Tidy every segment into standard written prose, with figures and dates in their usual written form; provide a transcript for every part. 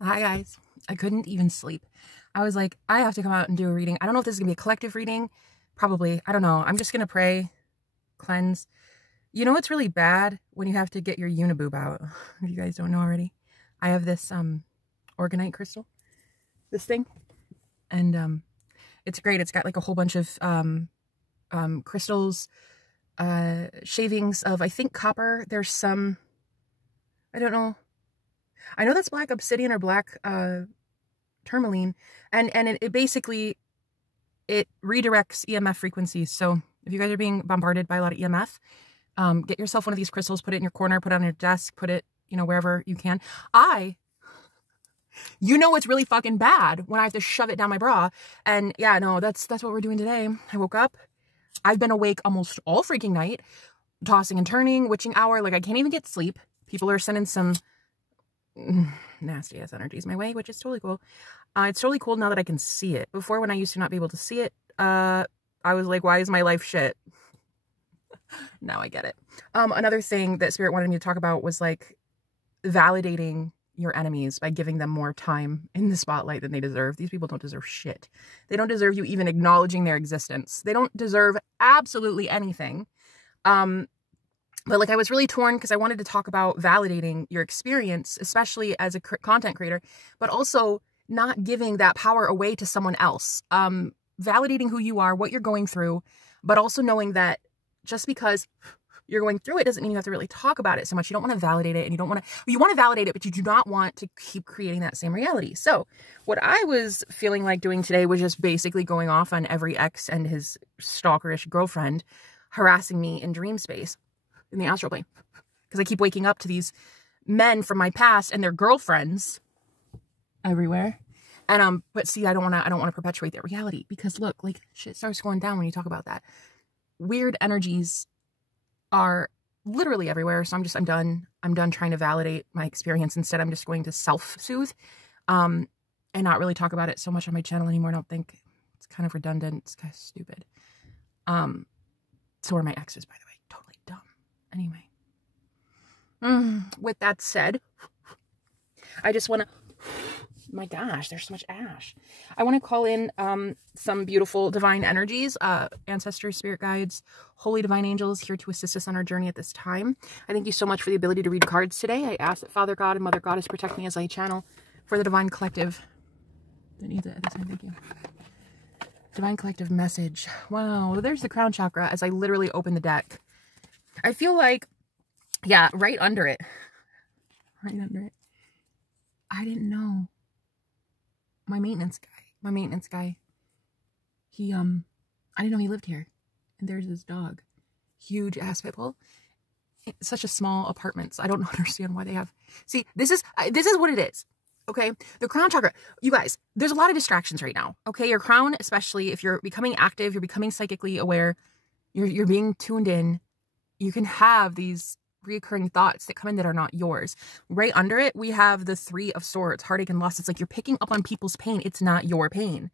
Hi guys. I couldn't even sleep. I was like, I have to come out and do a reading. I don't know if this is gonna be a collective reading. Probably. I don't know. I'm just gonna pray, cleanse. You know what's really bad? When you have to get your uniboob out. If you guys don't know already. I have this organite crystal. This thing. And it's great. It's got like a whole bunch of crystals, shavings of, I think, copper. There's some, I don't know. I know that's black obsidian or black tourmaline, and it basically, it redirects EMF frequencies. So if you guys are being bombarded by a lot of EMF, get yourself one of these crystals, put it in your corner, put it on your desk, put it, you know, wherever you can. You know what's really fucking bad when I have to shove it down my bra. And yeah, no, that's what we're doing today. I woke up. I've been awake almost all freaking night, tossing and turning, witching hour. Like I can't even get sleep. People are sending some nasty ass energies my way, which is totally cool. It's totally cool now that I can see it. Before, when I used to not be able to see it, I was like, why is my life shit? Now I get it. Another thing that Spirit wanted me to talk about was like validating your enemies by giving them more time in the spotlight than they deserve. These people don't deserve shit. They don't deserve you even acknowledging their existence. They don't deserve absolutely anything. But like I was really torn because I wanted to talk about validating your experience, especially as a content creator, but also not giving that power away to someone else. Validating who you are, what you're going through, but also knowing that just because you're going through it doesn't mean you have to really talk about it so much. You don't want to validate it, and you want to validate it, but you do not want to keep creating that same reality. So what I was feeling like doing today was just basically going off on every ex and his stalkerish girlfriend harassing me in dream space. In the astral plane, because I keep waking up to these men from my past and their girlfriends everywhere. And but see, I don't want to perpetuate that reality, because look, like shit starts going down when you talk about that. Weird energies are literally everywhere. So I'm done trying to validate my experience. Instead, I'm just going to self-soothe, and not really talk about it so much on my channel anymore. I don't think it's kind of redundant. It's kind of stupid. So are my exes, by the way. Totally dumb. Anyway, with that said, I just want to, my gosh, there's so much ash. I want to call in some beautiful divine energies, ancestors, spirit guides, holy divine angels here to assist us on our journey at this time. I thank you so much for the ability to read cards today. I ask that Father God and Mother Goddess protect me as I channel for the divine collective that needs it at this time. Thank you. Divine collective message. Wow, there's the crown chakra as I literally open the deck. I feel like, yeah, right under it. Right under it. I didn't know. My maintenance guy, he, I didn't know he lived here. And there's his dog. Huge ass pit bull. It's such a small apartment. So I don't understand why they have, see, this is what it is. Okay. The crown chakra, you guys, there's a lot of distractions right now. Okay. Your crown, especially if you're becoming active, you're becoming psychically aware, you're being tuned in. You can have these reoccurring thoughts that come in that are not yours. Right under it, we have the 3 of Swords, heartache and loss. It's like you're picking up on people's pain. It's not your pain.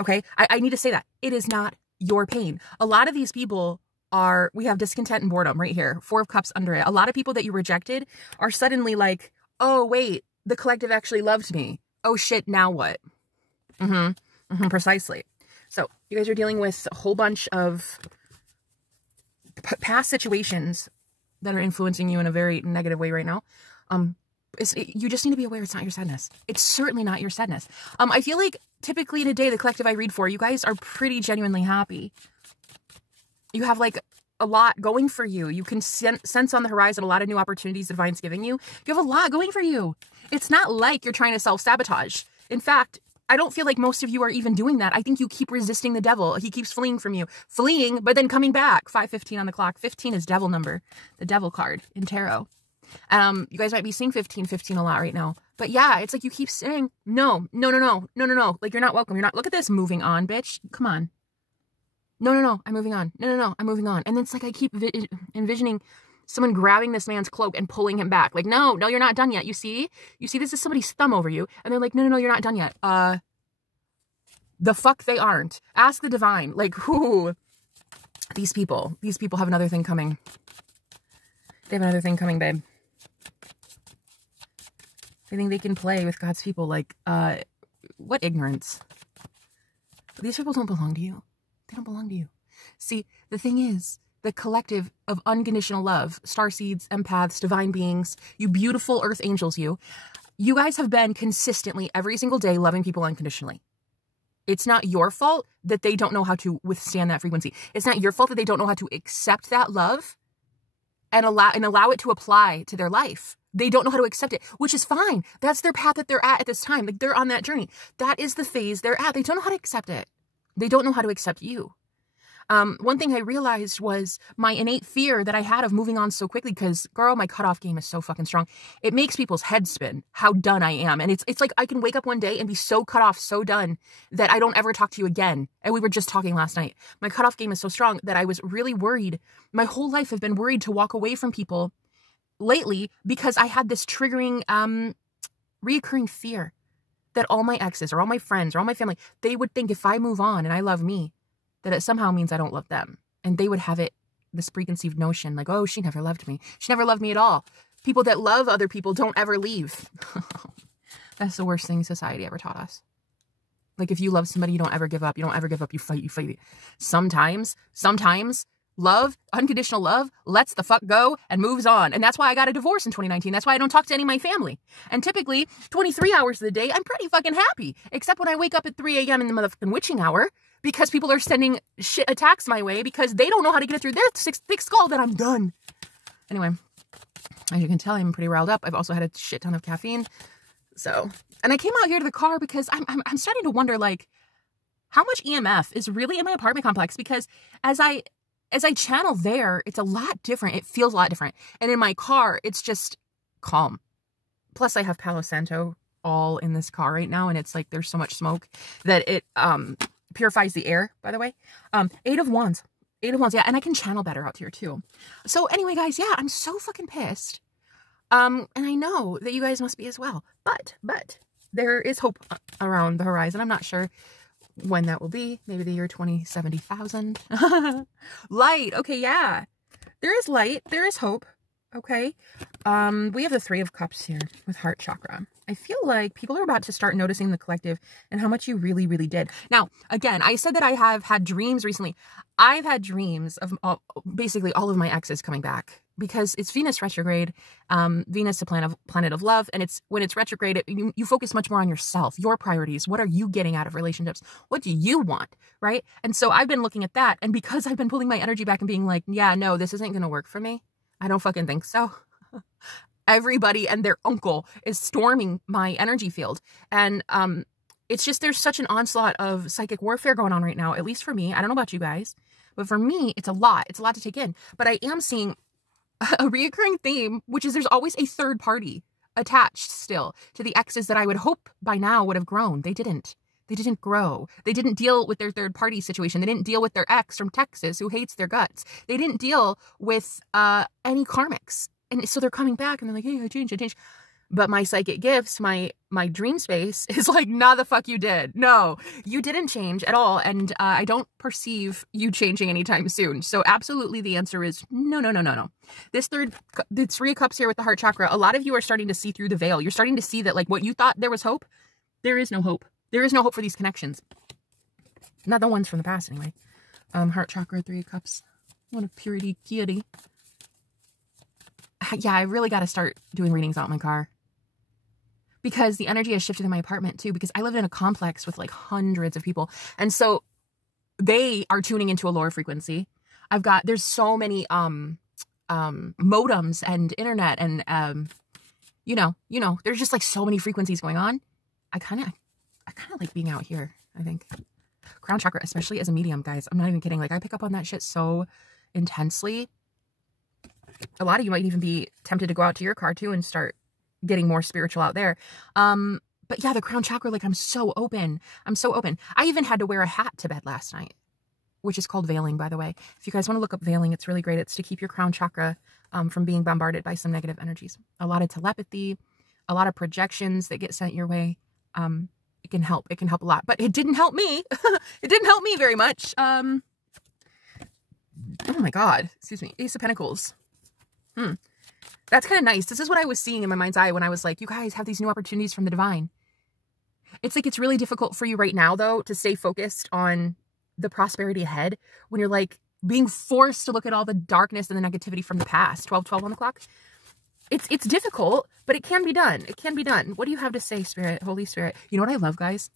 Okay? I need to say that. It is not your pain. A lot of these people we have discontent and boredom right here. 4 of Cups under it. A lot of people that you rejected are suddenly like, oh, wait, the collective actually loved me. Oh, shit, now what? Precisely. So you guys are dealing with a whole bunch of past situations that are influencing you in a very negative way right now. You just need to be aware it's not your sadness. It's certainly not your sadness. I feel like typically in a day, the collective I read for, you guys are pretty genuinely happy. You have like a lot going for you. You can sense on the horizon a lot of new opportunities the divine's giving you. You have a lot going for you. It's not like you're trying to self-sabotage. In fact, I don't feel like most of you are even doing that. I think you keep resisting the devil. He keeps fleeing from you. Fleeing, but then coming back. 5:15 on the clock. 15 is devil number. The devil card in tarot. You guys might be seeing 15 a lot right now. But yeah, it's like you keep saying, no. Like you're not welcome. You're not, look at this, moving on, bitch. Come on. No, I'm moving on. No, I'm moving on. And it's like I keep envisioning someone grabbing this man's cloak and pulling him back. Like, no, you're not done yet. You see this is somebody's thumb over you. And they're like, no, you're not done yet. The fuck they aren't. Ask the divine. Like, who? These people have another thing coming. They have another thing coming, babe. They think they can play with God's people. Like, what ignorance. These people don't belong to you. They don't belong to you. See, the thing is, the collective of unconditional love, starseeds, empaths, divine beings, you beautiful earth angels, you guys have been consistently every single day loving people unconditionally. It's not your fault that they don't know how to withstand that frequency. It's not your fault that they don't know how to accept that love and allow it to apply to their life. They don't know how to accept it, which is fine. That's their path that they're at this time. Like, they're on that journey. That is the phase they're at. They don't know how to accept it. They don't know how to accept you. One thing I realized was my innate fear that I had of moving on so quickly, because, girl, my cutoff game is so fucking strong. It makes people's heads spin how done I am. And it's like I can wake up one day and be so cut off, so done, that I don't ever talk to you again. And we were just talking last night. My cutoff game is so strong that I was really worried. My whole life I've been worried to walk away from people lately because I had this triggering, reoccurring fear that all my exes or all my friends or all my family, they would think if I move on and I love me, that it somehow means I don't love them. And they would have this preconceived notion like, oh, she never loved me. She never loved me at all. People that love other people don't ever leave. That's the worst thing society ever taught us. Like, if you love somebody, you don't ever give up. You don't ever give up. You fight. Sometimes love, unconditional love, lets the fuck go and moves on. And that's why I got a divorce in 2019. That's why I don't talk to any of my family. And typically, 23 hours of the day, I'm pretty fucking happy. Except when I wake up at 3 a.m. in the motherfucking witching hour, because people are sending shit attacks my way because they don't know how to get it through their thick skull that I'm done. Anyway, as you can tell, I'm pretty riled up. I've also had a shit ton of caffeine. So, and I came out here to the car because I'm starting to wonder, like, how much EMF is really in my apartment complex? Because as I channel there, it's a lot different. It feels a lot different. And in my car, it's just calm. Plus, I have Palo Santo all in this car right now, and it's like there's so much smoke that it purifies the air, by the way. 8 of Wands. 8 of Wands, yeah, and I can channel better out here, too. So anyway, guys, yeah, I'm so fucking pissed. And I know that you guys must be as well. But there is hope around the horizon. I'm not sure when that will be. Maybe the year 2070,000. Light. Okay, yeah. There is light. There is hope. Okay. We have the 3 of Cups here with heart chakra. I feel like people are about to start noticing the collective and how much you really, really did. Now, again, I said that I have had dreams recently. I've had dreams of basically all of my exes coming back because it's Venus retrograde. Venus, the planet of love. And when it's retrograde, you focus much more on yourself, your priorities. What are you getting out of relationships? What do you want? Right? And so I've been looking at that. And because I've been pulling my energy back and being like, yeah, no, this isn't going to work for me. I don't fucking think so. Everybody and their uncle is storming my energy field. And it's just, there's such an onslaught of psychic warfare going on right now, at least for me. I don't know about you guys, but for me, it's a lot. It's a lot to take in. But I am seeing a reoccurring theme, which is there's always a third party attached still to the exes that I would hope by now would have grown. They didn't. They didn't grow. They didn't deal with their third party situation. They didn't deal with their ex from Texas who hates their guts. They didn't deal with any karmics. And so they're coming back and they're like, hey, I changed. But my psychic gifts, my dream space is like, nah, the fuck you did. No, you didn't change at all. And I don't perceive you changing anytime soon. So absolutely the answer is no. This 3 of Cups here with the heart chakra, a lot of you are starting to see through the veil. You're starting to see that, like, what you thought there was hope, there is no hope. There is no hope for these connections. Not the ones from the past anyway. Heart chakra, 3 of Cups. What a purity kitty. Yeah, I really got to start doing readings out in my car. Because the energy has shifted in my apartment too, because I live in a complex with like hundreds of people. And so they are tuning into a lower frequency. There's so many modems and internet and you know, there's just like so many frequencies going on. I kind of like being out here, I think. Crown chakra, especially as a medium, guys. I'm not even kidding. Like, I pick up on that shit so intensely. A lot of you might even be tempted to go out to your car too and start getting more spiritual out there. But yeah, the crown chakra, like, I'm so open. I even had to wear a hat to bed last night, which is called veiling, by the way. If you guys want to look up veiling, it's really great. It's to keep your crown chakra from being bombarded by some negative energies. A lot of telepathy, a lot of projections that get sent your way. It can help. It can help a lot, but it didn't help me. It didn't help me very much. Oh my God, excuse me. Ace of Pentacles. That's kind of nice. This is what I was seeing in my mind's eye when I was like, you guys have these new opportunities from the divine. It's like, it's really difficult for you right now, though, to stay focused on the prosperity ahead when you're like being forced to look at all the darkness and the negativity from the past. 12:12 on the clock. It's difficult, but it can be done. It can be done. What do you have to say, Spirit, Holy Spirit? You know what I love, guys?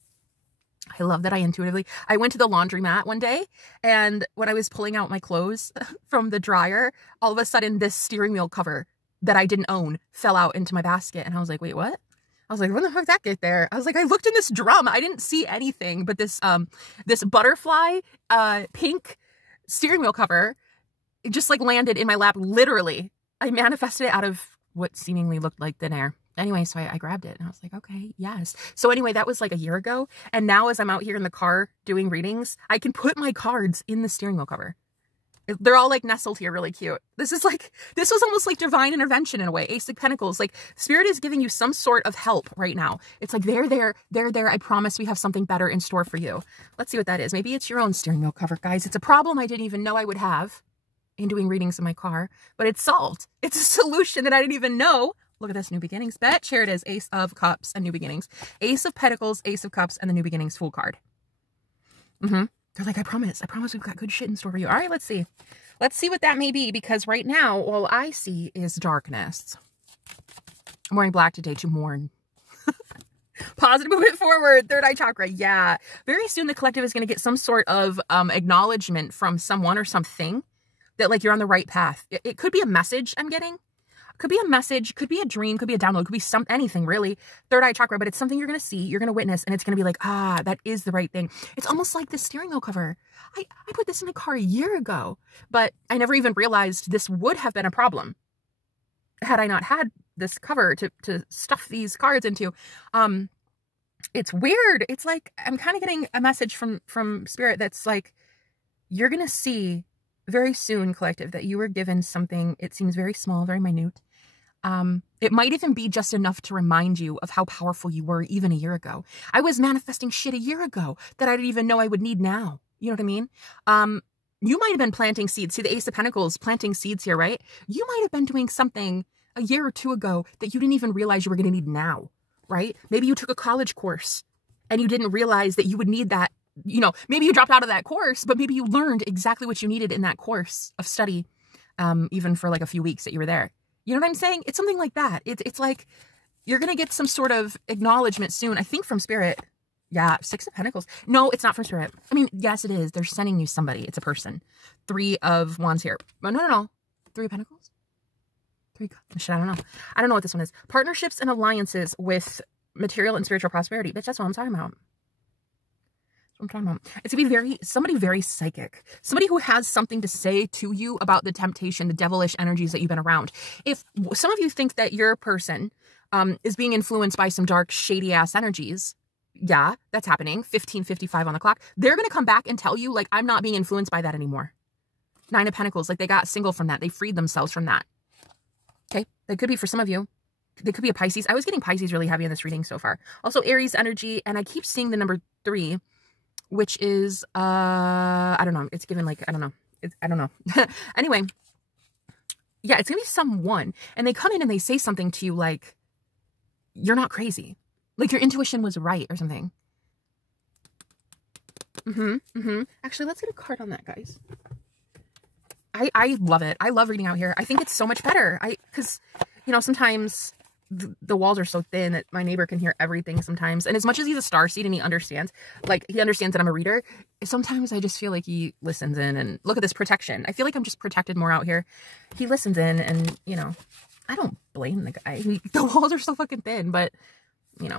I love that I intuitively, I went to the laundromat one day, and when I was pulling out my clothes from the dryer, all of a sudden this steering wheel cover that I didn't own fell out into my basket. And I was like, wait, what? I was like, when the fuck did that get there? I was like, I looked in this drum. I didn't see anything, but this butterfly, pink steering wheel cover, it just like landed in my lap. Literally, I manifested it out of what seemingly looked like thin air. Anyway, so I grabbed it and I was like, okay, yes. So anyway, that was like a year ago. And now as I'm out here in the car doing readings, I can put my cards in the steering wheel cover. They're all like nestled here, really cute. This was almost like divine intervention in a way. Ace of Pentacles, like Spirit is giving you some sort of help right now. It's like, they're there. I promise we have something better in store for you. Let's see what that is. Maybe it's your own steering wheel cover, guys. It's a problem I didn't even know I would have in doing readings in my car, but it's solved. It's a solution that I didn't even know. Look at this, New Beginnings, bitch. Here it is, Ace of Cups and New Beginnings. Ace of Pentacles, Ace of Cups, and the New Beginnings Fool card. They're like, I promise we've got good shit in store for you. All right, let's see. Let's see what that may be, because right now, all I see is darkness. I'm wearing black today to mourn. Positive movement forward, third eye chakra. Yeah. Very soon the collective is going to get some sort of acknowledgement from someone or something that like you're on the right path. It could be a message I'm getting. Could be a message, could be a dream, could be a download, could be anything really. Third eye chakra, but it's something you're going to see, you're going to witness, and it's going to be like, ah, that is the right thing. It's almost like the steering wheel cover. I put this in a car a year ago, but I never even realized this would have been a problem had I not had this cover to stuff these cards into. It's weird. It's like, I'm kind of getting a message from Spirit that's like, you're going to see very soon, collective, that you were given something. It seems very small, very minute. It might even be just enough to remind you of how powerful you were even a year ago. I was manifesting shit a year ago that I didn't even know I would need now. You know what I mean? You might have been planting seeds. See the Ace of Pentacles, planting seeds here, right? You might have been doing something a year or two ago that you didn't even realize you were going to need now, right? Maybe you took a college course and you didn't realize that you would need that. You know, maybe you dropped out of that course, but maybe you learned exactly what you needed in that course of study, even for like a few weeks that you were there. You know what I'm saying? It's something like that. It's like you're going to get some sort of acknowledgement soon, I think from Spirit. Yeah, Six of Pentacles. No, it's not from Spirit. I mean, yes, it is. They're sending you somebody. It's a person. Three of Wands here. No. Three of Pentacles? Shit, I don't know. I don't know what this one is. Partnerships and alliances with material and spiritual prosperity. Bitch, that's what I'm talking about. It's going to be somebody very psychic. Somebody who has something to say to you about the temptation, the devilish energies that you've been around. If some of you think that your person is being influenced by some dark, shady-ass energies, yeah, that's happening. 15:55 on the clock. They're going to come back and tell you, like, I'm not being influenced by that anymore. Nine of Pentacles, like, they got single from that. They freed themselves from that. Okay? That could be for some of you. They could be a Pisces. I was getting Pisces really heavy in this reading so far. Also, Aries energy, and I keep seeing the number 3, which is, I don't know. It's given like, I don't know. I don't know. Anyway, yeah, it's going to be someone. And they come in and they say something to you like, you're not crazy. Like your intuition was right or something. Actually, let's get a card on that, guys. I love it. I love reading out here. I think it's so much better. Because, you know, sometimes the walls are so thin that my neighbor can hear everything sometimes. And as much as he's a starseed and he understands that I'm a reader, sometimes I just feel like he listens in. And look at this protection. I feel like I'm just protected more out here. He listens in and, you know, I don't blame the guy. The walls are so fucking thin, but, you know.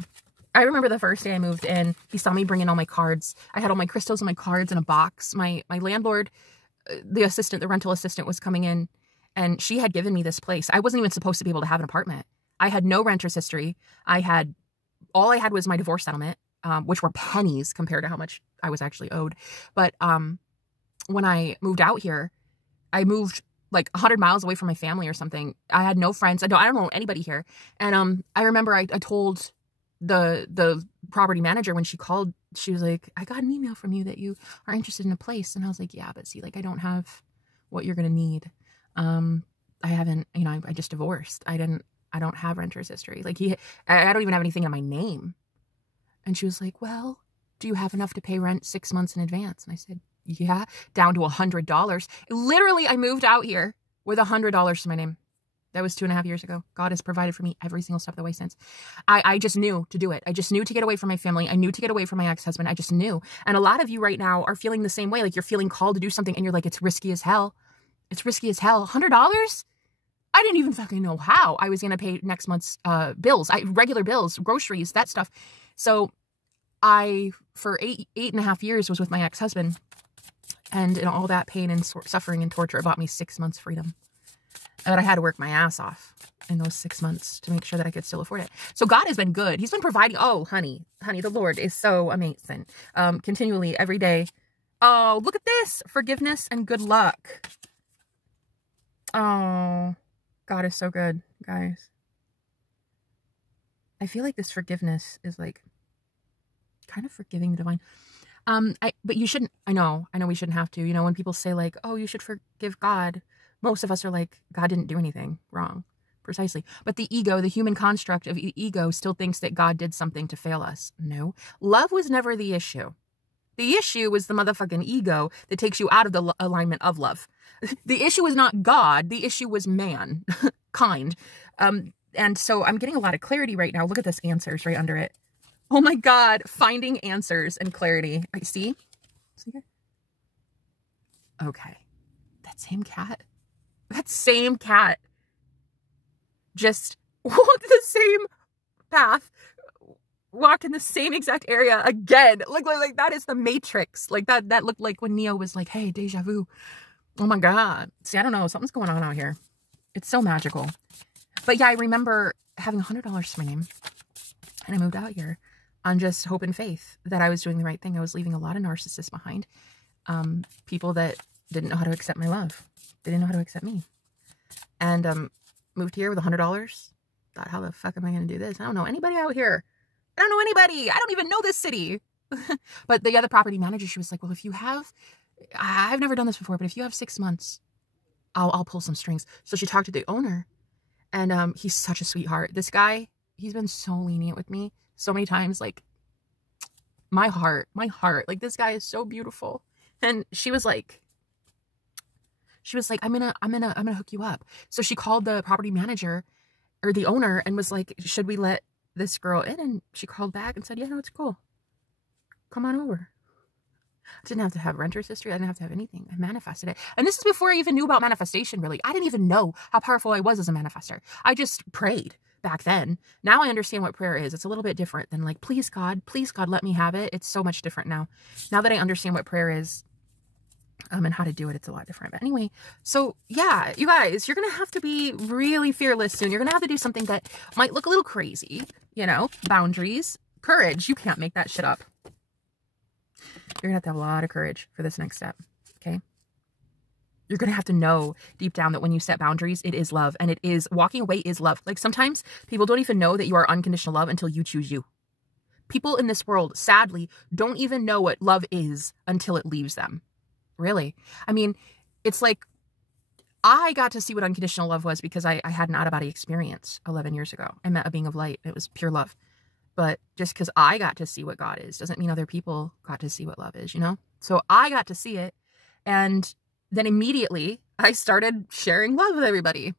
I remember the first day I moved in, he saw me bring in all my cards. I had all my crystals and my cards in a box. My landlord, the rental assistant was coming in and she had given me this place. I wasn't even supposed to be able to have an apartment. I had no renter's history. All I had was my divorce settlement, which were pennies compared to how much I was actually owed. But when I moved out here, I moved like 100 miles away from my family or something. I had no friends. I don't know anybody here. And I remember I told the property manager when she called, she was like, I got an email from you that you are interested in a place. And I was like, yeah, but see, like, I don't have what you're going to need. I haven't, you know, I just divorced. I don't have renter's history. Like I don't even have anything in my name. And she was like, well, do you have enough to pay rent 6 months in advance? And I said, yeah, down to $100. Literally, I moved out here with $100 to my name. That was 2.5 years ago. God has provided for me every single step of the way since. I just knew to do it. I just knew to get away from my family. I knew to get away from my ex-husband. I just knew. And a lot of you right now are feeling the same way. Like you're feeling called to do something and you're like, it's risky as hell. It's risky as hell. $100? I didn't even fucking know how I was going to pay next month's bills. Regular bills, groceries, that stuff. So I, for 8.5 years, was with my ex-husband. And in all that pain and suffering and torture, it bought me 6 months freedom. But I had to work my ass off in those 6 months to make sure that I could still afford it. So God has been good. He's been providing. Oh, honey, the Lord is so amazing. Continually, every day. Oh, look at this. Forgiveness and good luck. Oh, God is so good, guys. I feel like this forgiveness is like kind of forgiving the divine. But you shouldn't, I know we shouldn't have to, you know, when people say like, oh, you should forgive God, most of us are like, God didn't do anything wrong. Precisely. But the ego, the human construct of ego still thinks that God did something to fail us. No, love was never the issue. The issue was the motherfucking ego that takes you out of the alignment of love. The issue was not God. The issue was man, kind. And so I'm getting a lot of clarity right now. Look at this answers right under it. Oh my God, finding answers and clarity. I see. Okay. That same cat just walked the same path, walked in the same exact area again. Like that is the Matrix. Like that looked like when Neo was like, hey, deja vu. Oh my God. See, I don't know. Something's going on out here. It's so magical. But yeah, I remember having $100 to my name and I moved out here on just hope and faith that I was doing the right thing. I was leaving a lot of narcissists behind. People that didn't know how to accept my love. They didn't know how to accept me. And moved here with $100. Thought, how the fuck am I going to do this? I don't know anybody out here. I don't know anybody. I don't even know this city. But the other property manager, she was like, well, if you have, I've never done this before, but if you have 6 months, I'll pull some strings. So she talked to the owner and he's such a sweetheart. This guy, he's been so lenient with me so many times. Like my heart, like this guy is so beautiful. And she was like, I'm gonna hook you up. So she called the property manager or the owner and was like, should we let this girl in? And she called back and said, yeah, no, it's cool. Come on over. I didn't have to have renter's history. I didn't have to have anything. I manifested it. And this is before I even knew about manifestation, really. I didn't even know how powerful I was as a manifester. I just prayed back then. Now I understand what prayer is. It's a little bit different than like, please God, let me have it. It's so much different now. Now that I understand what prayer is, and how to do it, it's a lot different. But anyway, so yeah, you guys, you're going to have to be really fearless soon. You're going to have to do something that might look a little crazy, you know, boundaries, courage. You can't make that shit up. You're going to have a lot of courage for this next step. Okay. You're going to have to know deep down that when you set boundaries, it is love, and it is walking away is love. Like sometimes people don't even know that you are unconditional love until you choose you. People in this world, sadly, don't even know what love is until it leaves them. Really. I mean, it's like I got to see what unconditional love was because I had an out-of-body experience 11 years ago. I met a being of light. It was pure love. But just because I got to see what God is doesn't mean other people got to see what love is, you know? So I got to see it. And then immediately I started sharing love with everybody.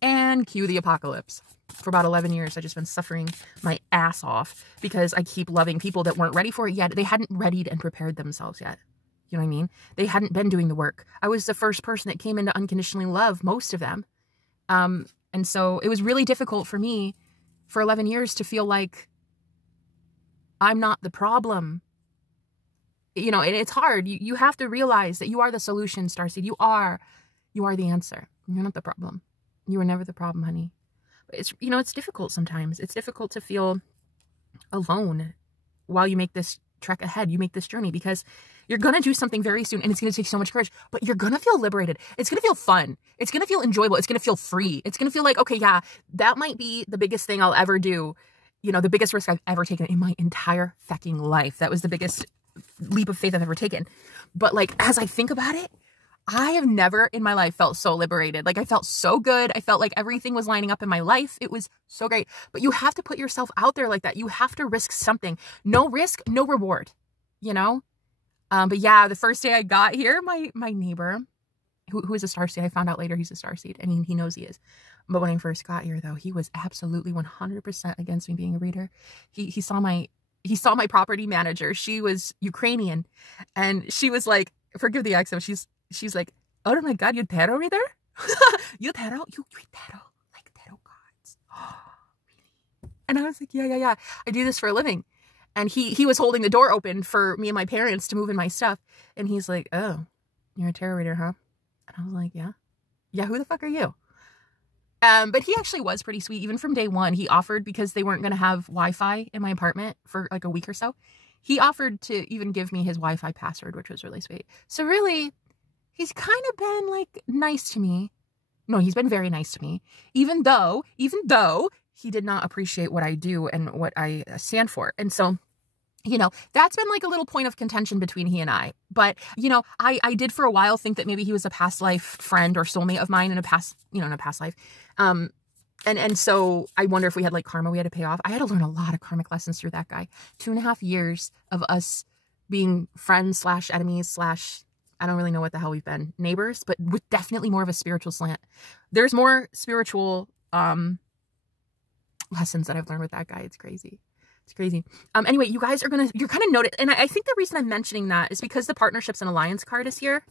And cue the apocalypse. For about 11 years, I've just been suffering my ass off because I keep loving people that weren't ready for it yet. They hadn't readied and prepared themselves yet. You know what I mean? They hadn't been doing the work. I was the first person that came into unconditionally love, most of them. And so it was really difficult for me for 11 years to feel like I'm not the problem. You know, and it's hard. You have to realize that you are the solution, Starseed. You are the answer. You're not the problem. You were never the problem, honey. But it's, you know, it's difficult sometimes. It's difficult to feel alone while you make this trek ahead. You make this journey because you're going to do something very soon and it's going to take so much courage, but you're going to feel liberated. It's going to feel fun. It's going to feel enjoyable. It's going to feel free. It's going to feel like, okay, yeah, that might be the biggest thing I'll ever do. You know, the biggest risk I've ever taken in my entire fucking life. That was the biggest leap of faith I've ever taken. But like, as I think about it, I have never in my life felt so liberated. Like, I felt so good. I felt like everything was lining up in my life. It was so great. But you have to put yourself out there like that. You have to risk something. No risk, no reward, you know? But yeah, the first day I got here, my neighbor, who is a starseed, I found out later he's a starseed, and he knows he is. But when I first got here, though, he was absolutely 100% against me being a reader. He saw my property manager. She was Ukrainian, and she was like, forgive the accent, she's like, oh my God, you tarot reader? You read tarot, like tarot cards. Really? And I was like, yeah. I do this for a living. And he was holding the door open for me and my parents to move in my stuff. And he's like, oh, you're a tarot reader, huh? And I was like, yeah. Yeah, who the fuck are you? But he actually was pretty sweet. Even from day one, he offered, because they weren't going to have Wi-Fi in my apartment for like a week or so. He offered to even give me his Wi-Fi password, which was really sweet. So really, he's kind of been like nice to me. No, he's been very nice to me. Even though he did not appreciate what I do and what I stand for. And so, you know, that's been like a little point of contention between he and I. But, you know, I did for a while think that maybe he was a past life friend or soulmate of mine in a past life. And so I wonder if we had like karma we had to pay off. I had to learn a lot of karmic lessons through that guy. 2.5 years of us being friends / enemies / I don't really know what the hell we've been, neighbors, but with definitely more of a spiritual slant. There's more spiritual lessons that I've learned with that guy. It's crazy. It's crazy. Anyway, you guys you're going to notice, and I think the reason I'm mentioning that is because the partnerships and alliance card is here.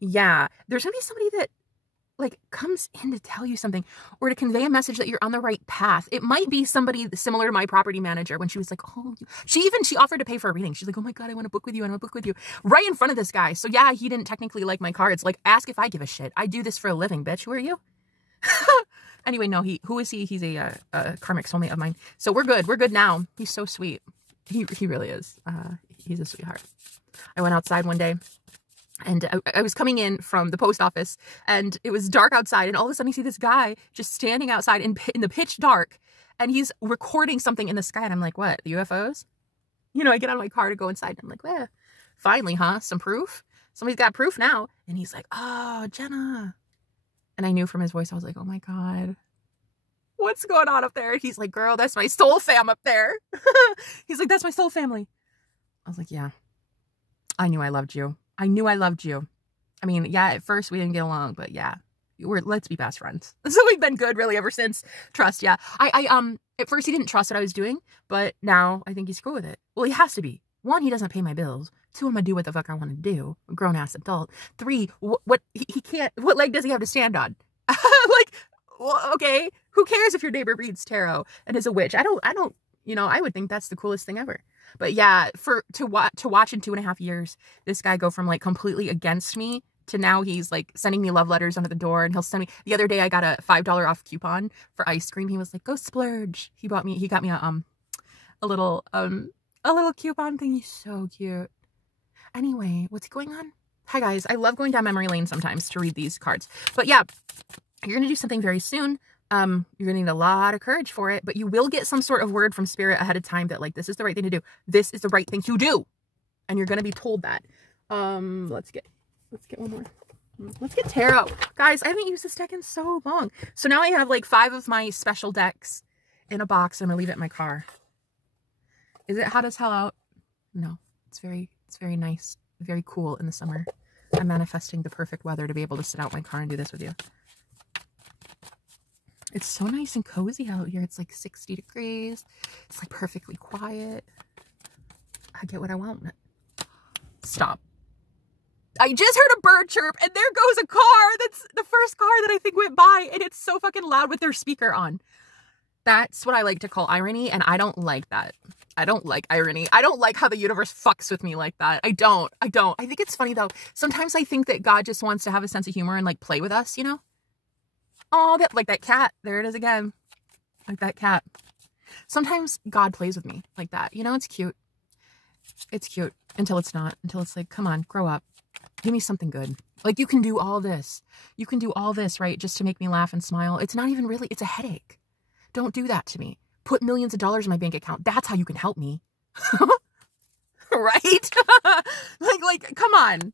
Yeah. There's going to be somebody that like comes in to tell you something or to convey a message that you're on the right path. It might be somebody similar to my property manager when she was like, oh, she offered to pay for a reading. She's like, oh my God, I want to book with you. I want to book with you right in front of this guy. So yeah, he didn't technically like my cards. Like, ask if I give a shit. I do this for a living, bitch. Who are you? Anyway, no, who is he? He's a karmic soulmate of mine. So we're good. We're good now. He's so sweet. He really is. He's a sweetheart. I went outside one day, and I was coming in from the post office, and it was dark outside, and all of a sudden I see this guy just standing outside in the pitch dark, and he's recording something in the sky, and I'm like, what, the UFOs? You know, I get out of my car to go inside, and I'm like, well, finally, huh? Some proof? Somebody's got proof now. And he's like, oh, Jenna. And I knew from his voice, I was like, oh my God, what's going on up there? He's like, girl, that's my soul fam up there. He's like, that's my soul family. I was like, yeah, I knew I loved you. I knew I loved you. I mean, yeah, at first we didn't get along, but yeah, let's be best friends. So we've been good really ever since. Trust. Yeah. At first he didn't trust what I was doing, but now I think he's cool with it. Well, he has to be. 1, he doesn't pay my bills. 2, I'm gonna do what the fuck I want to do. A grown ass adult. 3, he can't, what leg does he have to stand on? Like, well, okay, who cares if your neighbor reads tarot and is a witch? I don't, you know, I would think that's the coolest thing ever. But yeah, to watch in 2.5 years, this guy go from like completely against me to now he's like sending me love letters under the door, and he'll send me, the other day I got a $5 off coupon for ice cream. He was like, go splurge. He got me a little coupon thing. He's so cute. Anyway, what's going on? Hi guys, I love going down memory lane sometimes to read these cards. But yeah, you're going to do something very soon. You're going to need a lot of courage for it, but you will get some sort of word from spirit ahead of time that like, this is the right thing to do. This is the right thing to do. And you're going to be told that. Let's get one more. Let's get tarot. Guys, I haven't used this deck in so long. So now I have like 5 of my special decks in a box. I'm going to leave it in my car. Is it hot as hell out? No, it's very nice. Very cool in the summer. I'm manifesting the perfect weather to be able to sit out in my car and do this with you. It's so nice and cozy out here. It's like 60 degrees. It's like perfectly quiet. I get what I want. Stop. I just heard a bird chirp, and there goes a car. That's the first car that I think went by, and it's so fucking loud with their speaker on. That's what I like to call irony, and I don't like that. I don't like irony. I don't like how the universe fucks with me like that. I don't. I think it's funny, though. Sometimes I think that God just wants to have a sense of humor and, like, play with us, you know? Oh, like that cat. There it is again. Like that cat. Sometimes God plays with me like that. You know, it's cute. It's cute until it's not. Until it's like, come on, grow up. Give me something good. Like, you can do all this. You can do all this, right, just to make me laugh and smile. It's not even really, it's a headache. Don't do that to me. Put millions of dollars in my bank account. That's how you can help me. Right? like, come on.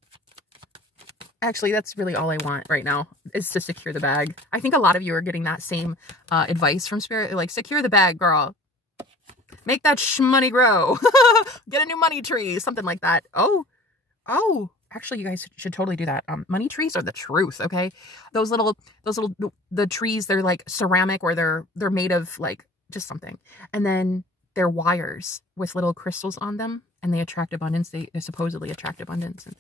Actually, that's really all I want right now is to secure the bag. I think a lot of you are getting that same advice from Spirit. Like, secure the bag, girl. Make that money grow. Get a new money tree. Something like that. Oh. Actually, you guys should totally do that. Money trees are the truth, okay? The trees, they're like ceramic, or they're made of like just something. And then they're wires with little crystals on them, and they attract abundance. They supposedly attract abundance. And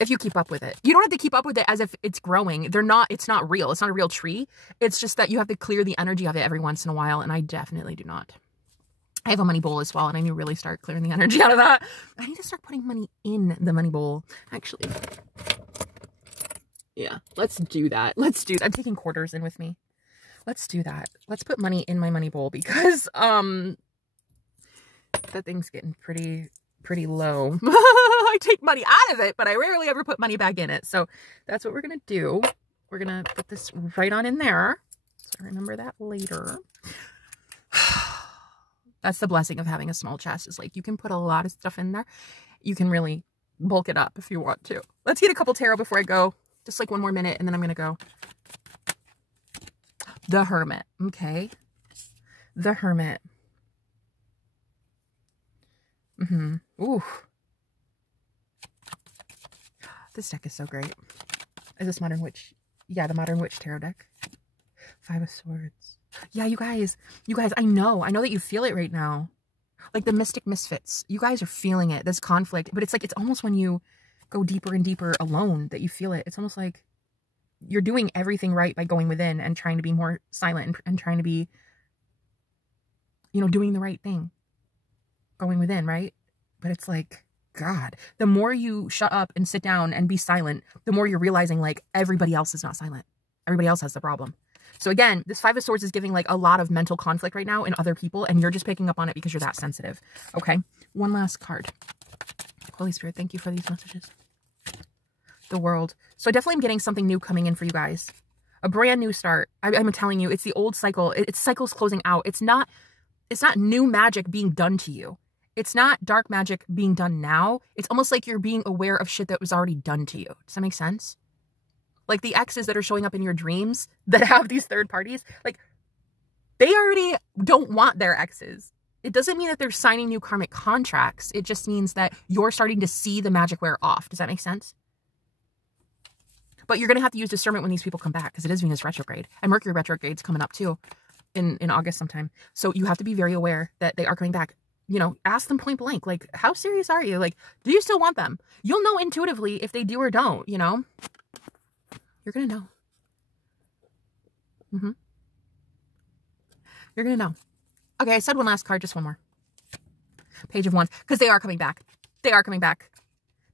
if you keep up with it, you don't have to keep up with it as if it's growing. It's not real. It's not a real tree. It's just that you have to clear the energy of it every once in a while. And I definitely do not. I have a money bowl as well, and I need to really start clearing the energy out of that. I need to start putting money in the money bowl. Actually, yeah, let's do that. I'm taking quarters in with me. Let's do that. Let's put money in my money bowl, because that thing's getting pretty low. I take money out of it, but I rarely ever put money back in it. So that's what we're gonna do. We're gonna put this right on in there, so remember that later. That's the blessing of having a small chest, is like you can put a lot of stuff in there. You can really bulk it up if you want to. Let's get a couple tarot before I go. Just like one more minute, and then I'm going to go. The Hermit. Okay. The Hermit. Ooh. This deck is so great. Is this Modern Witch? Yeah, the Modern Witch tarot deck. 5 of Swords. Yeah, you guys, I know that you feel it right now. Like the Mystic Misfits, you guys are feeling it, this conflict, but it's like, it's almost when you go deeper and deeper alone that you feel it. It's almost like you're doing everything right by going within and trying to be more silent and trying to be, you know, doing the right thing, going within, right? But it's like, God, the more you shut up and sit down and be silent, the more you're realizing like everybody else is not silent. Everybody else has the problem. So again, this 5 of Swords is giving like a lot of mental conflict right now in other people, and you're just picking up on it because you're that sensitive. Okay, one last card. Holy Spirit, thank you for these messages. The World. So I definitely am getting something new coming in for you guys. A brand new start. I'm telling you, it's the old cycle. It's cycles closing out. It's not new magic being done to you. It's not dark magic being done now. It's almost like you're being aware of shit that was already done to you. Does that make sense? Like the exes that are showing up in your dreams that have these third parties, like they already don't want their exes. It doesn't mean that they're signing new karmic contracts. It just means that you're starting to see the magic wear off. Does that make sense? But you're going to have to use discernment when these people come back, because it is Venus retrograde, and Mercury retrograde's coming up too in August sometime. So you have to be very aware that they are coming back. You know, ask them point blank, like, how serious are you? Like, do you still want them? You'll know intuitively if they do or don't, you know? You're going to know. You're going to know. Okay, I said one last card, just one more. Page of Wands, because they are coming back. They are coming back.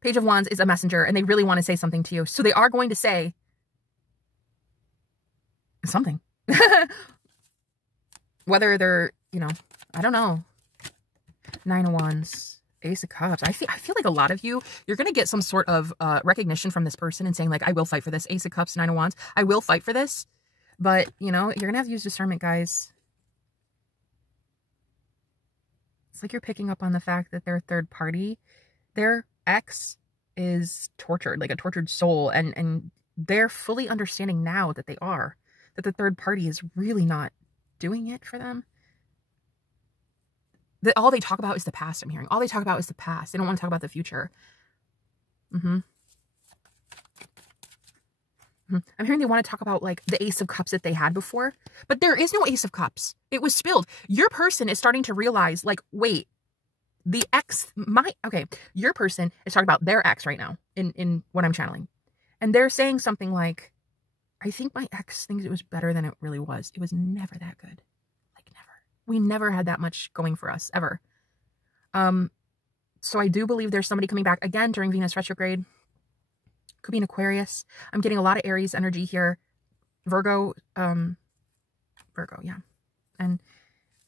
Page of Wands is a messenger, and they really want to say something to you. So they are going to say something. Whether they're, you know, I don't know. 9 of Wands. Ace of Cups. I feel like a lot of you, you're going to get some sort of recognition from this person and saying like, I will fight for this. Ace of Cups, 9 of Wands. I will fight for this. But, you know, you're going to have to use discernment, guys. It's like you're picking up on the fact that their third party, their ex is tortured, like a tortured soul. And they're fully understanding now that that the third party is really not doing it for them. All they talk about is the past, I'm hearing. All they talk about is the past. They don't want to talk about the future. I'm hearing they want to talk about like the Ace of Cups that they had before. But there is no Ace of Cups. It was spilled. Your person is starting to realize like, wait, your person is talking about their ex right now in what I'm channeling. And they're saying something like, I think my ex thinks it was better than it really was. It was never that good. We never had that much going for us, ever. So I do believe there's somebody coming back again during Venus retrograde. Could be an Aquarius. I'm getting a lot of Aries energy here. Virgo, yeah. And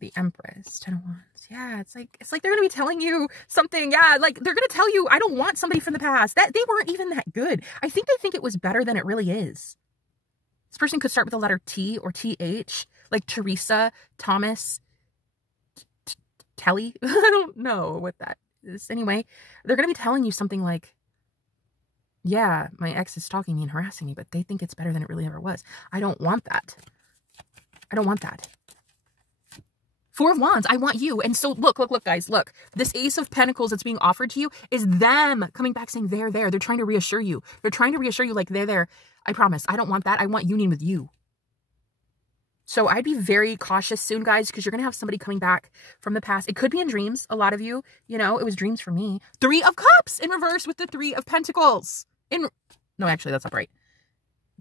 the Empress, 10 of Wands. Yeah, it's like they're going to be telling you something. Yeah, like they're going to tell you, I don't want somebody from the past. That they weren't even that good. I think they think it was better than it really is. This person could start with the letter T or TH, like Teresa, Thomas, Kelly. I don't know what that is. Anyway, they're going to be telling you something like, Yeah, my ex is stalking me and harassing me, but they think it's better than it really ever was. I don't want that. I don't want that. Four of Wands, I want you. And so look, guys, look. This Ace of Pentacles that's being offered to you is them coming back saying they're there. They're trying to reassure you. They're trying to reassure you like they're there. I promise. I don't want that. I want union with you. So I'd be very cautious soon, guys, because you're going to have somebody coming back from the past. It could be in dreams. A lot of you, you know, it was dreams for me. Three of Cups in reverse with the Three of Pentacles. No, actually, that's not right.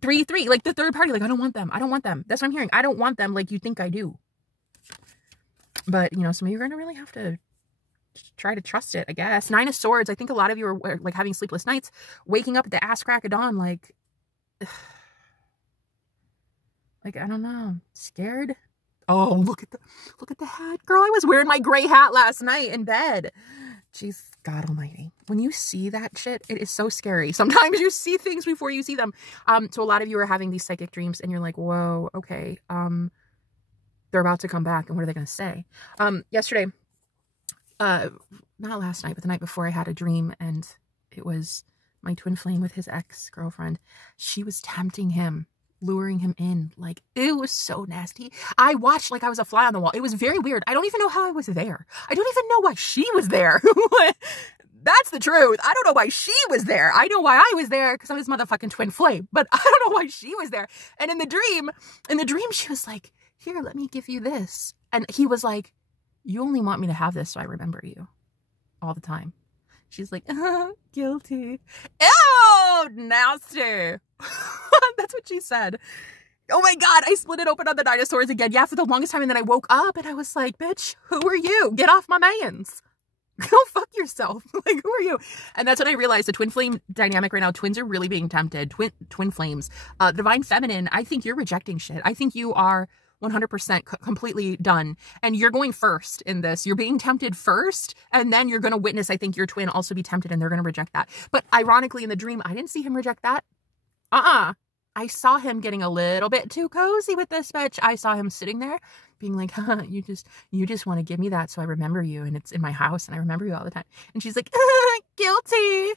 3, like the third party. Like, I don't want them. I don't want them. That's what I'm hearing. I don't want them like you think I do. But, you know, some of you are going to really have to try to trust it, I guess. 9 of Swords. I think a lot of you are like having sleepless nights, waking up at the ass crack of dawn, like, I don't know, scared. Oh, look at the hat, girl. I was wearing my gray hat last night in bed. Jeez, God almighty. When you see that shit, it is so scary. Sometimes you see things before you see them. So a lot of you are having these psychic dreams and you're like, whoa, okay. They're about to come back and what are they going to say? Yesterday, not last night, but the night before, I had a dream and it was my twin flame with his ex-girlfriend. She was tempting him, luring him in. Like, it was so nasty. I watched like I was a fly on the wall. It was very weird. I don't even know how I was there. I don't even know why she was there. That's the truth. I don't know why she was there. I know why I was there because I'm his motherfucking twin flame, but I don't know why she was there. And in the dream, she was like, here, let me give you this. And he was like, you only want me to have this so I remember you all the time. She's like, guilty. Ew, nasty. That's what she said. Oh my God, I split it open on the Nine of Swords again. Yeah, for the longest time. And then I woke up and I was like, bitch, who are you? Get off my mans. Go fuck yourself. Like, who are you? And that's when I realized the twin flame dynamic right now. Twins are really being tempted. Twin flames. Divine feminine, I think you're rejecting shit. I think you are 100% completely done. And you're going first in this. You're being tempted first. And then you're going to witness, I think, your twin also be tempted and they're going to reject that. But ironically, in the dream, I didn't see him reject that. I saw him getting a little bit too cozy with this bitch. I saw him sitting there being like, you just want to give me that so I remember you. And it's in my house and I remember you all the time. And she's like, guilty.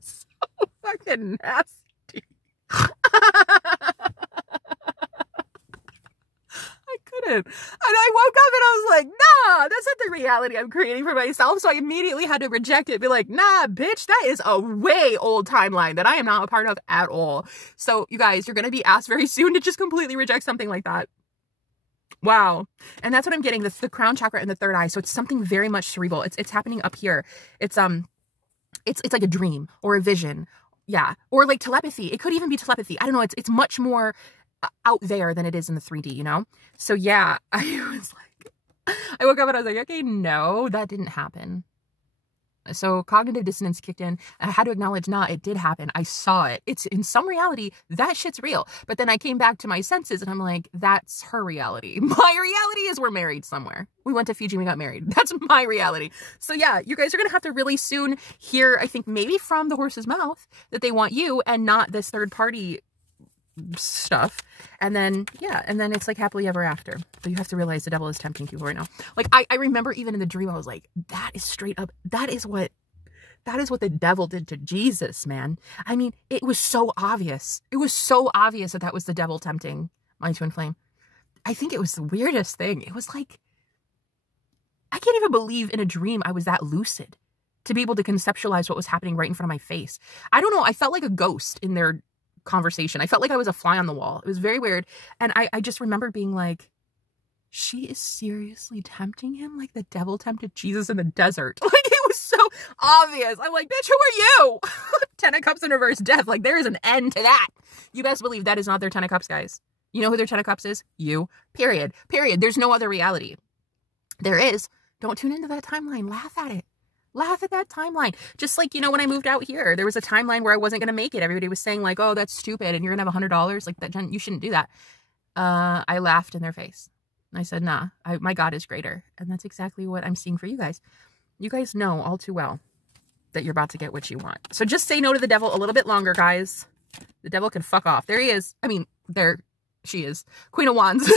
So fucking nasty. I couldn't. And I woke up and I was like, nah, that's not the reality I'm creating for myself. So I immediately had to reject it. Be like, nah, bitch, that is a way old timeline that I am not a part of at all. So you guys, you're going to be asked very soon to just completely reject something like that. Wow. And that's what I'm getting. The crown chakra and the third eye. So it's something very much cerebral. It's happening up here. It's like a dream or a vision. Yeah. Or like telepathy. It could even be telepathy. I don't know. It's much more out there than it is in the 3D, you know? So yeah, I was like, I woke up and I was like, okay, no, that didn't happen. So cognitive dissonance kicked in. I had to acknowledge, nah, it did happen. I saw it. It's in some reality, that shit's real. But then I came back to my senses and I'm like, that's her reality. My reality is we're married somewhere. We went to Fiji, we got married. That's my reality. So yeah, you guys are going to have to really soon hear, I think maybe from the horse's mouth that they want you and not this third party stuff. And then yeah, and then it's like happily ever after. But you have to realize the devil is tempting people right now. Like I remember even in the dream I was like, that is straight up, that is what the devil did to Jesus, man. I mean, it was so obvious. It was so obvious that was the devil tempting my twin flame. I think it was the weirdest thing. It was like, I can't even believe in a dream I was that lucid to be able to conceptualize what was happening right in front of my face. I don't know. I felt like a ghost in their conversation. I felt like I was a fly on the wall. It was very weird. And I just remember being like, she is seriously tempting him like the devil tempted Jesus in the desert. Like, it was so obvious. I'm like, bitch, who are you? 10 of Cups in reverse, death. Like, there is an end to that. You best believe that is not their 10 of Cups, guys. You know who their 10 of Cups is? You. Period. There's no other reality. There is. Don't tune into that timeline. Laugh at it. Laugh at that timeline. Just like, you know, when I moved out here, there was a timeline where I wasn't going to make it. Everybody was saying like, oh, that's stupid. And you're going to have $100. Like that, you shouldn't do that. I laughed in their face. I said, nah, my God is greater. And that's exactly what I'm seeing for you guys. You guys know all too well that you're about to get what you want. So just say no to the devil a little bit longer, guys. The devil can fuck off. There he is. I mean, there she is. Queen of Wands.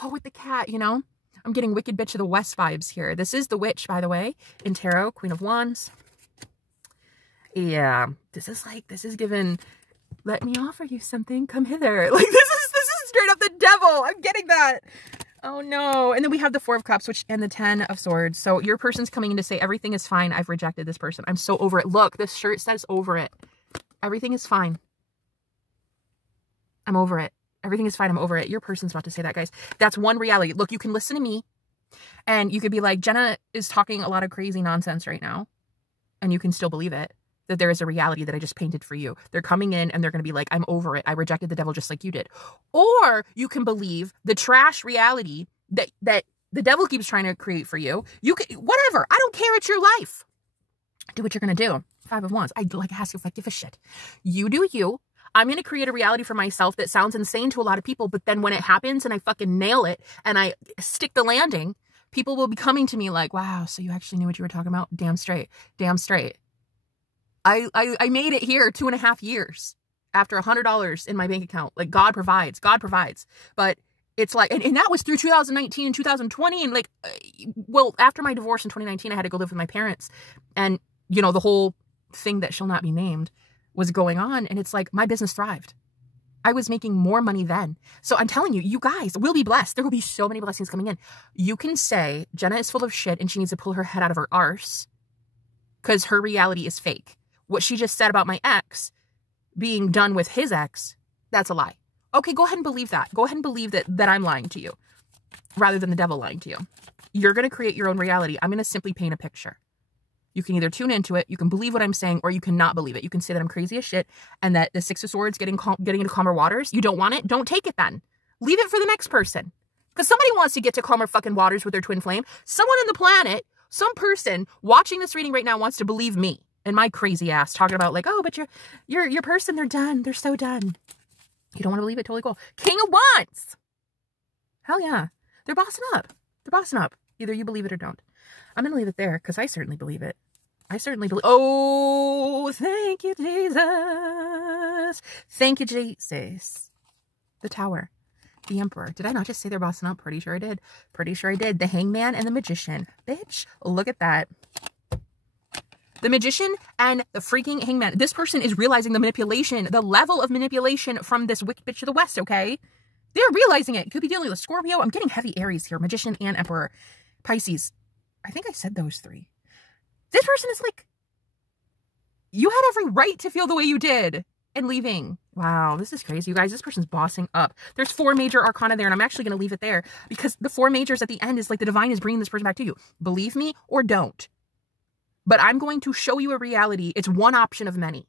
Oh, with the cat, you know. I'm getting Wicked Bitch of the West vibes here. This is the witch, by the way, in tarot, Queen of Wands. Yeah, this is given, let me offer you something, come hither. Like, this is straight up the devil. I'm getting that. Oh no. And then we have the 4 of Cups, and the 10 of Swords. So your person's coming in to say, everything is fine. I've rejected this person. I'm so over it. Look, this shirt says over it. Everything is fine. I'm over it. Everything is fine. I'm over it. Your person's about to say that, guys. That's one reality. Look, you can listen to me and you could be like, Jenna is talking a lot of crazy nonsense right now. And you can still believe it, that there is a reality that I just painted for you. They're coming in and they're going to be like, I'm over it. I rejected the devil just like you did. Or you can believe the trash reality that the devil keeps trying to create for you. You can, whatever. I don't care. It's your life. Do what you're going to do. 5 of Wands. I ask you if I give a shit. You do you. I'm going to create a reality for myself that sounds insane to a lot of people, but then when it happens and I fucking nail it and I stick the landing, people will be coming to me like, wow, so you actually knew what you were talking about? Damn straight. Damn straight. I made it here 2.5 years after $100 in my bank account. Like, God provides. God provides. But it's like, and that was through 2019 and 2020. And like, well, after my divorce in 2019, I had to go live with my parents. And, you know, the whole thing that shall not be named was going on. And it's like, my business thrived. I was making more money then. So I'm telling you, you guys will be blessed. There will be so many blessings coming in. You can say Jenna is full of shit and she needs to pull her head out of her arse because her reality is fake. What she just said about my ex being done with his ex, that's a lie. Okay, go ahead and believe that. Go ahead and believe that I'm lying to you rather than the devil lying to you. You're going to create your own reality. I'm going to simply paint a picture. You can either tune into it, you can believe what I'm saying, or you cannot believe it. You can say that I'm crazy as shit and that the 6 of Swords getting into calmer waters, you don't want it, don't take it then. Leave it for the next person. Because somebody wants to get to calmer fucking waters with their twin flame. Someone on the planet, some person watching this reading right now wants to believe me and my crazy ass talking about like, oh, but your person, they're done. They're so done. You don't want to believe it? Totally cool. King of Wands. Hell yeah. They're bossing up. They're bossing up. Either you believe it or don't. I'm going to leave it there because I certainly believe it. I certainly believe. Oh, thank you, Jesus. Thank you, Jesus. The Tower. The Emperor. Did I not just say they're bossing up? Pretty sure I did. Pretty sure I did. The Hangman and the Magician. Bitch, look at that. The Magician and the freaking Hangman. This person is realizing the manipulation, the level of manipulation from this wicked bitch of the West, okay? They're realizing it. Could be dealing with Scorpio. I'm getting heavy Aries here. Magician and Emperor. Pisces. I think I said those 3. This person is like, you had every right to feel the way you did and leaving. Wow, this is crazy, you guys. This person's bossing up. There's 4 major arcana there, and I'm actually going to leave it there because the 4 majors at the end is like the divine is bringing this person back to you. Believe me or don't. But I'm going to show you a reality. It's one option of many.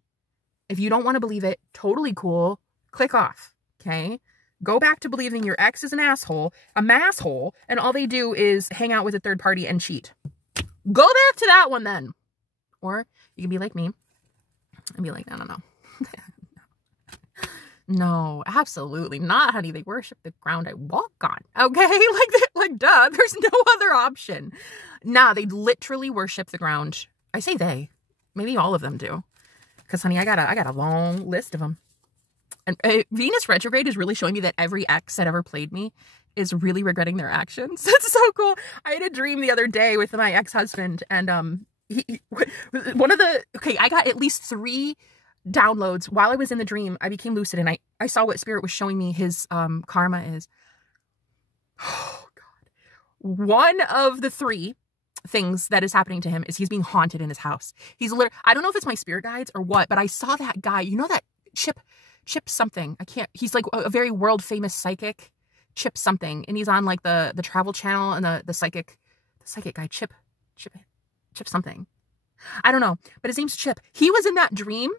If you don't want to believe it, totally cool. Click off, okay? Go back to believing your ex is an asshole, a masshole, and all they do is hang out with a third party and cheat. Go back to that one then. Or you can be like me and be like, no. No, absolutely not, honey. They worship the ground I walk on. Okay? Like duh. There's no other option. Nah, they literally worship the ground. I say they. Maybe all of them do. Because, honey, I got a long list of them. And Venus retrograde is really showing me that every ex that ever played me is really regretting their actions. That's so cool. I had a dream the other day with my ex-husband, and I got at least 3 downloads while I was in the dream. I became lucid and I saw what spirit was showing me his karma is. Oh God. One of the 3 things that is happening to him is he's being haunted in his house. He's literally, I don't know if it's my spirit guides or what, but I saw that guy, you know, that Chip something. He's like a very world famous psychic. Chip something, and he's on like the Travel Channel, and the psychic guy, Chip something. I don't know, but his name's Chip. He was in that dream,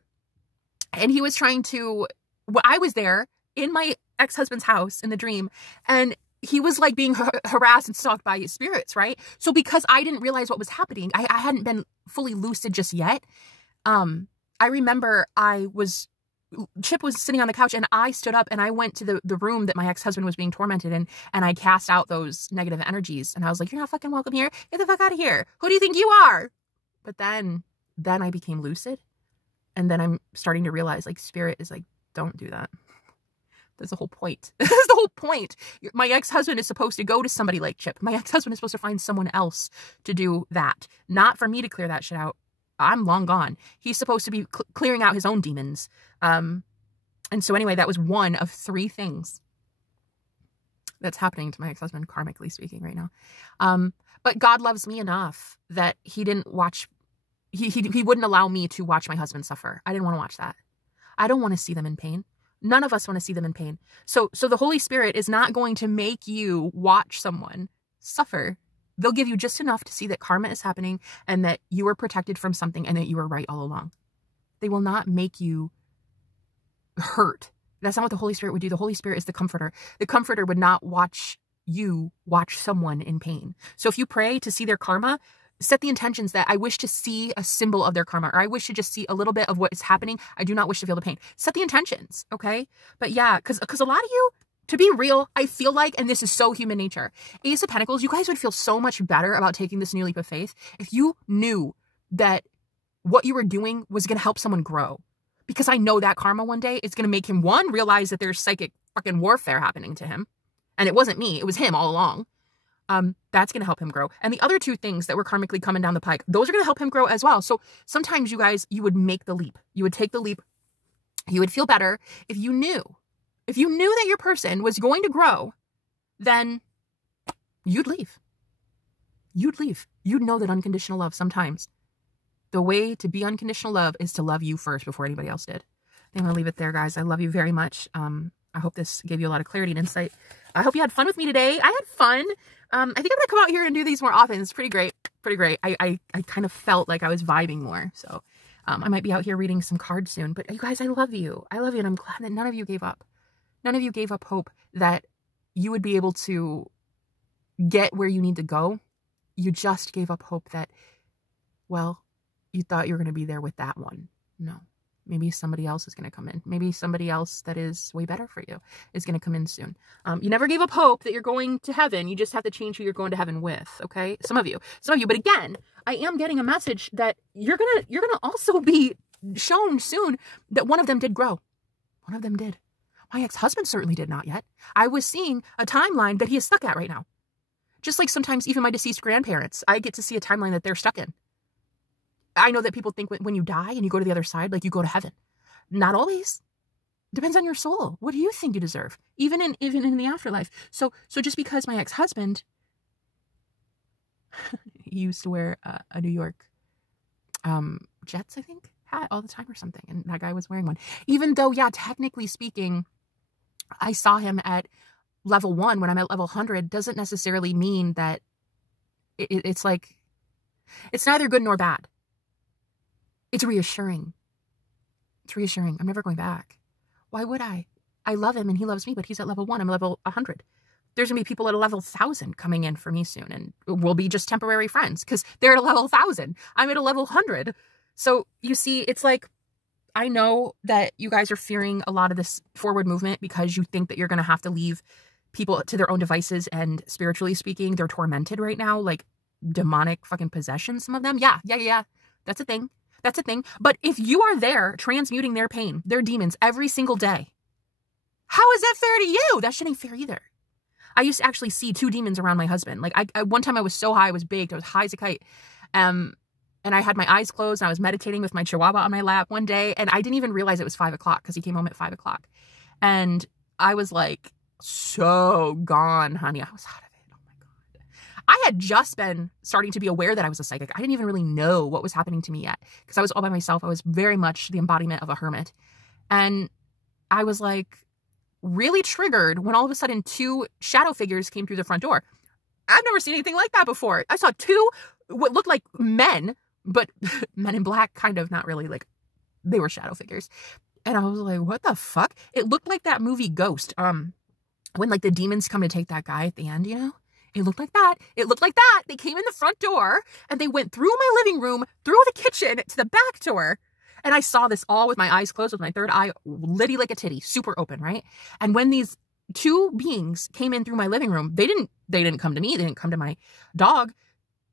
and he was trying to. Well, I was there in my ex-husband's house in the dream, and he was like being harassed and stalked by spirits, right? So because I didn't realize what was happening, I hadn't been fully lucid just yet. I remember Chip was sitting on the couch and I stood up and I went to the room that my ex-husband was being tormented in, and I cast out those negative energies, and I was like, you're not fucking welcome here. Get the fuck out of here. Who do you think you are? But then I became lucid, and then I'm starting to realize like spirit is like, don't do that. That's the whole point. That's the whole point. My ex-husband is supposed to go to somebody like Chip. My ex-husband is supposed to find someone else to do that. Not for me to clear that shit out. I'm long gone. He's supposed to be clearing out his own demons. And so anyway, that was one of 3 things that's happening to my ex-husband, karmically speaking, right now. But God loves me enough that he didn't watch, he wouldn't allow me to watch my husband suffer. I didn't want to watch that. I don't want to see them in pain. None of us want to see them in pain. So the Holy Spirit is not going to make you watch someone suffer. They'll give you just enough to see that karma is happening and that you were protected from something and that you were right all along. They will not make you hurt. That's not what the Holy Spirit would do. The Holy Spirit is the comforter. The comforter would not watch you watch someone in pain. So if you pray to see their karma, set the intentions that I wish to see a symbol of their karma, or I wish to just see a little bit of what is happening. I do not wish to feel the pain. Set the intentions, okay? But yeah, because a lot of you, to be real, I feel like, and this is so human nature, Ace of Pentacles, you guys would feel so much better about taking this new leap of faith if you knew that what you were doing was going to help someone grow. Because I know that karma one day is going to make him, one, realize that there's psychic fucking warfare happening to him. And it wasn't me, it was him all along. That's going to help him grow. And the other 2 things that were karmically coming down the pike, those are going to help him grow as well. So sometimes you guys, you would make the leap. You would take the leap. You would feel better if you knew that your person was going to grow, then you'd leave. You'd leave. You'd know that unconditional love, sometimes the way to be unconditional love is to love you first before anybody else did. I'm going to leave it there, guys. I love you very much. I hope this gave you a lot of clarity and insight. I hope you had fun with me today. I had fun. I think I'm going to come out here and do these more often. It's pretty great. Pretty great. I kind of felt like I was vibing more. So I might be out here reading some cards soon. But you guys, I love you. I love you. And I'm glad that none of you gave up. None of you gave up hope that you would be able to get where you need to go. You just gave up hope that, well, you thought you were going to be there with that one. No. Maybe somebody else is going to come in. Maybe somebody else that is way better for you is going to come in soon. You never gave up hope that you're going to heaven. You just have to change who you're going to heaven with. Okay. Some of you. But again, I am getting a message that you're going to also be shown soon that one of them did grow. One of them did. My ex-husband certainly did not yet. I was seeing a timeline that he is stuck at right now. Just like sometimes even my deceased grandparents, I get to see a timeline that they're stuck in. I know that people think when you die and you go to the other side, like you go to heaven. Not always. Depends on your soul. What do you think you deserve? Even in the afterlife. So just because my ex-husband, he used to wear a New York Jets, I think, hat all the time or something. And that guy was wearing one. Even though, yeah, technically speaking, I saw him at level 1 when I'm at level 100, doesn't necessarily mean that it's like, it's neither good nor bad. It's reassuring. It's reassuring. I'm never going back. Why would I? I love him and he loves me, but he's at level 1. I'm level 100. There's going to be people at a level 1,000 coming in for me soon, and we'll be just temporary friends because they're at a level 1,000. I'm at a level 100. So you see, it's like, I know that you guys are fearing a lot of this forward movement because you think that you're going to have to leave people to their own devices, and spiritually speaking, they're tormented right now, like demonic fucking possession, some of them. Yeah. That's a thing. That's a thing. But if you are there transmuting their pain, their demons every single day, how is that fair to you? That shit ain't fair either. I used to actually see 2 demons around my husband. Like one time I was so high, I was baked. I was high as a kite. And I had my eyes closed and I was meditating with my chihuahua on my lap one day. And I didn't even realize it was 5 o'clock because he came home at 5 o'clock. And I was like, so gone, honey. I was out of it. Oh my God. I had just been starting to be aware that I was a psychic. I didn't even really know what was happening to me yet because I was all by myself. I was very much the embodiment of a hermit. And I was like really triggered when all of a sudden 2 shadow figures came through the front door. I've never seen anything like that before. I saw 2 what looked like men, but men in black, kind of, not really, like they were shadow figures. And I was like, what the fuck? It looked like that movie Ghost. When like the demons come to take that guy at the end, you know? It looked like that. It looked like that. They came in the front door and they went through my living room, through the kitchen to the back door. And I saw this all with my eyes closed, with my third eye litty like a titty, super open, right? And when these 2 beings came in through my living room, they didn't come to me. They didn't come to my dog,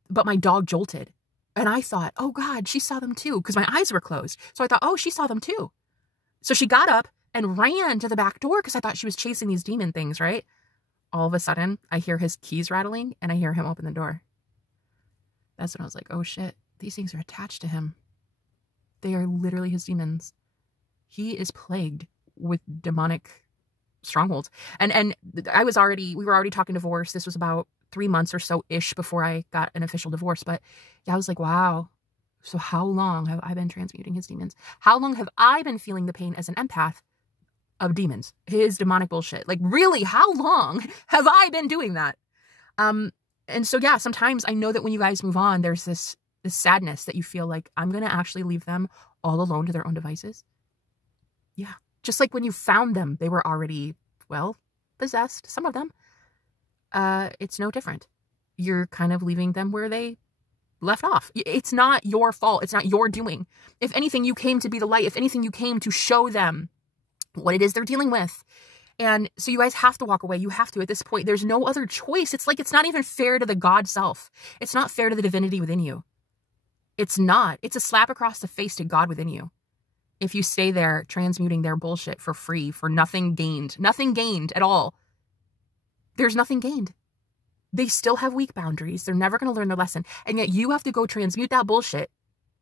but my dog jolted. And I thought, oh God, she saw them too, because my eyes were closed. So I thought, oh, she saw them too. So she got up and ran to the back door because I thought she was chasing these demon things, right? All of a sudden, I hear his keys rattling and I hear him open the door. That's when I was like, oh shit, these things are attached to him. They are literally his demons. He is plagued with demonic strongholds. And we were already talking divorce. This was about 3 months or so-ish before I got an official divorce. But yeah, I was like, wow. So how long have I been transmuting his demons? How long have I been feeling the pain as an empath of demons? His demonic bullshit. Like, really, how long have I been doing that? And so, yeah, sometimes I know that when you guys move on, there's this sadness that you feel like, I'm going to actually leave them all alone to their own devices. Yeah. Just like when you found them, they were already, well, possessed, some of them. It's no different. You're kind of leaving them where they left off. It's not your fault. It's not your doing. If anything, you came to be the light. If anything, you came to show them what it is they're dealing with. And so you guys have to walk away. You have to at this point. There's no other choice. It's like, it's not even fair to the God self. It's not fair to the divinity within you. It's not. It's a slap across the face to God within you. If you stay there transmuting their bullshit for free, for nothing gained at all. There's nothing gained. They still have weak boundaries. They're never going to learn their lesson. And yet you have to go transmute that bullshit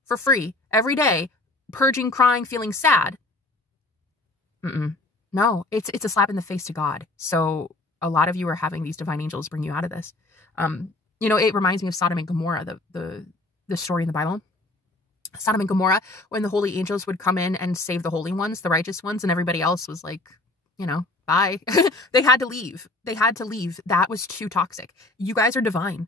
for free every day, purging, crying, feeling sad. No, it's a slap in the face to God. So a lot of you are having these divine angels bring you out of this. You know, it reminds me of Sodom and Gomorrah, the story in the Bible. Sodom and Gomorrah, when the holy angels would come in and save the holy ones, the righteous ones, and everybody else was like, you know, bye. They had to leave. They had to leave. That was too toxic. You guys are divine.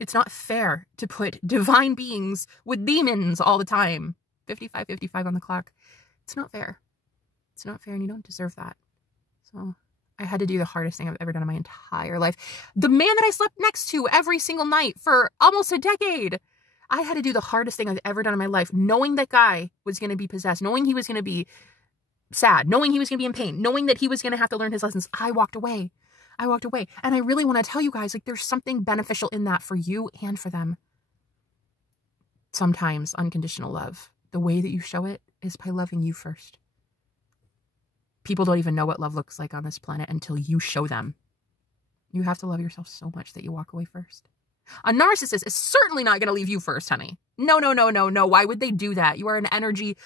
It's not fair to put divine beings with demons all the time. 55 on the clock. It's not fair. It's not fair, and you don't deserve that. So I had to do the hardest thing I've ever done in my entire life. The man that I slept next to every single night for almost a decade. I had to do the hardest thing I've ever done in my life, knowing that guy was going to be possessed, knowing he was going to be sad, knowing he was going to be in pain, knowing that he was going to have to learn his lessons. I walked away. And I really want to tell you guys, like, there's something beneficial in that for you and for them. Sometimes unconditional love, the way that you show it is by loving you first. People don't even know what love looks like on this planet until you show them. You have to love yourself so much that you walk away first. A narcissist is certainly not going to leave you first, honey. No. Why would they do that? You are an energy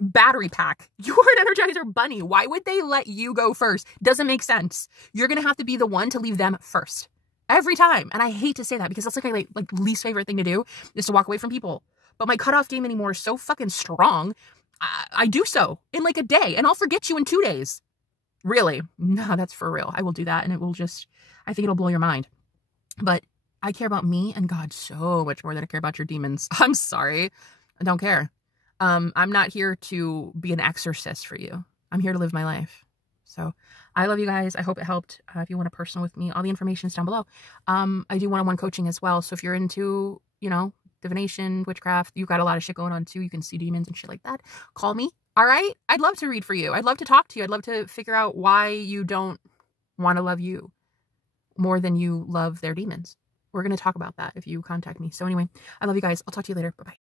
battery pack. You are an Energizer bunny. Why would they let you go first? Doesn't make sense. You're going to have to be the one to leave them first. Every time. And I hate to say that because that's like my least favorite thing to do is to walk away from people. But my cutoff game anymore is so fucking strong. I do so in like a day, and I'll forget you in 2 days. Really? No, that's for real. I will do that, and it will just, I think it'll blow your mind. But I care about me and God so much more than I care about your demons. I'm sorry. I don't care. I'm not here to be an exorcist for you. I'm here to live my life. So I love you guys. I hope it helped. If you want a personal with me, all the information is down below. I do one-on-one coaching as well. So if you're into, you know, divination, witchcraft, you've got a lot of shit going on too. You can see demons and shit like that. Call me. All right. I'd love to read for you. I'd love to talk to you. I'd love to figure out why you don't want to love you more than you love their demons. We're going to talk about that if you contact me. So anyway, I love you guys. I'll talk to you later. Bye-bye.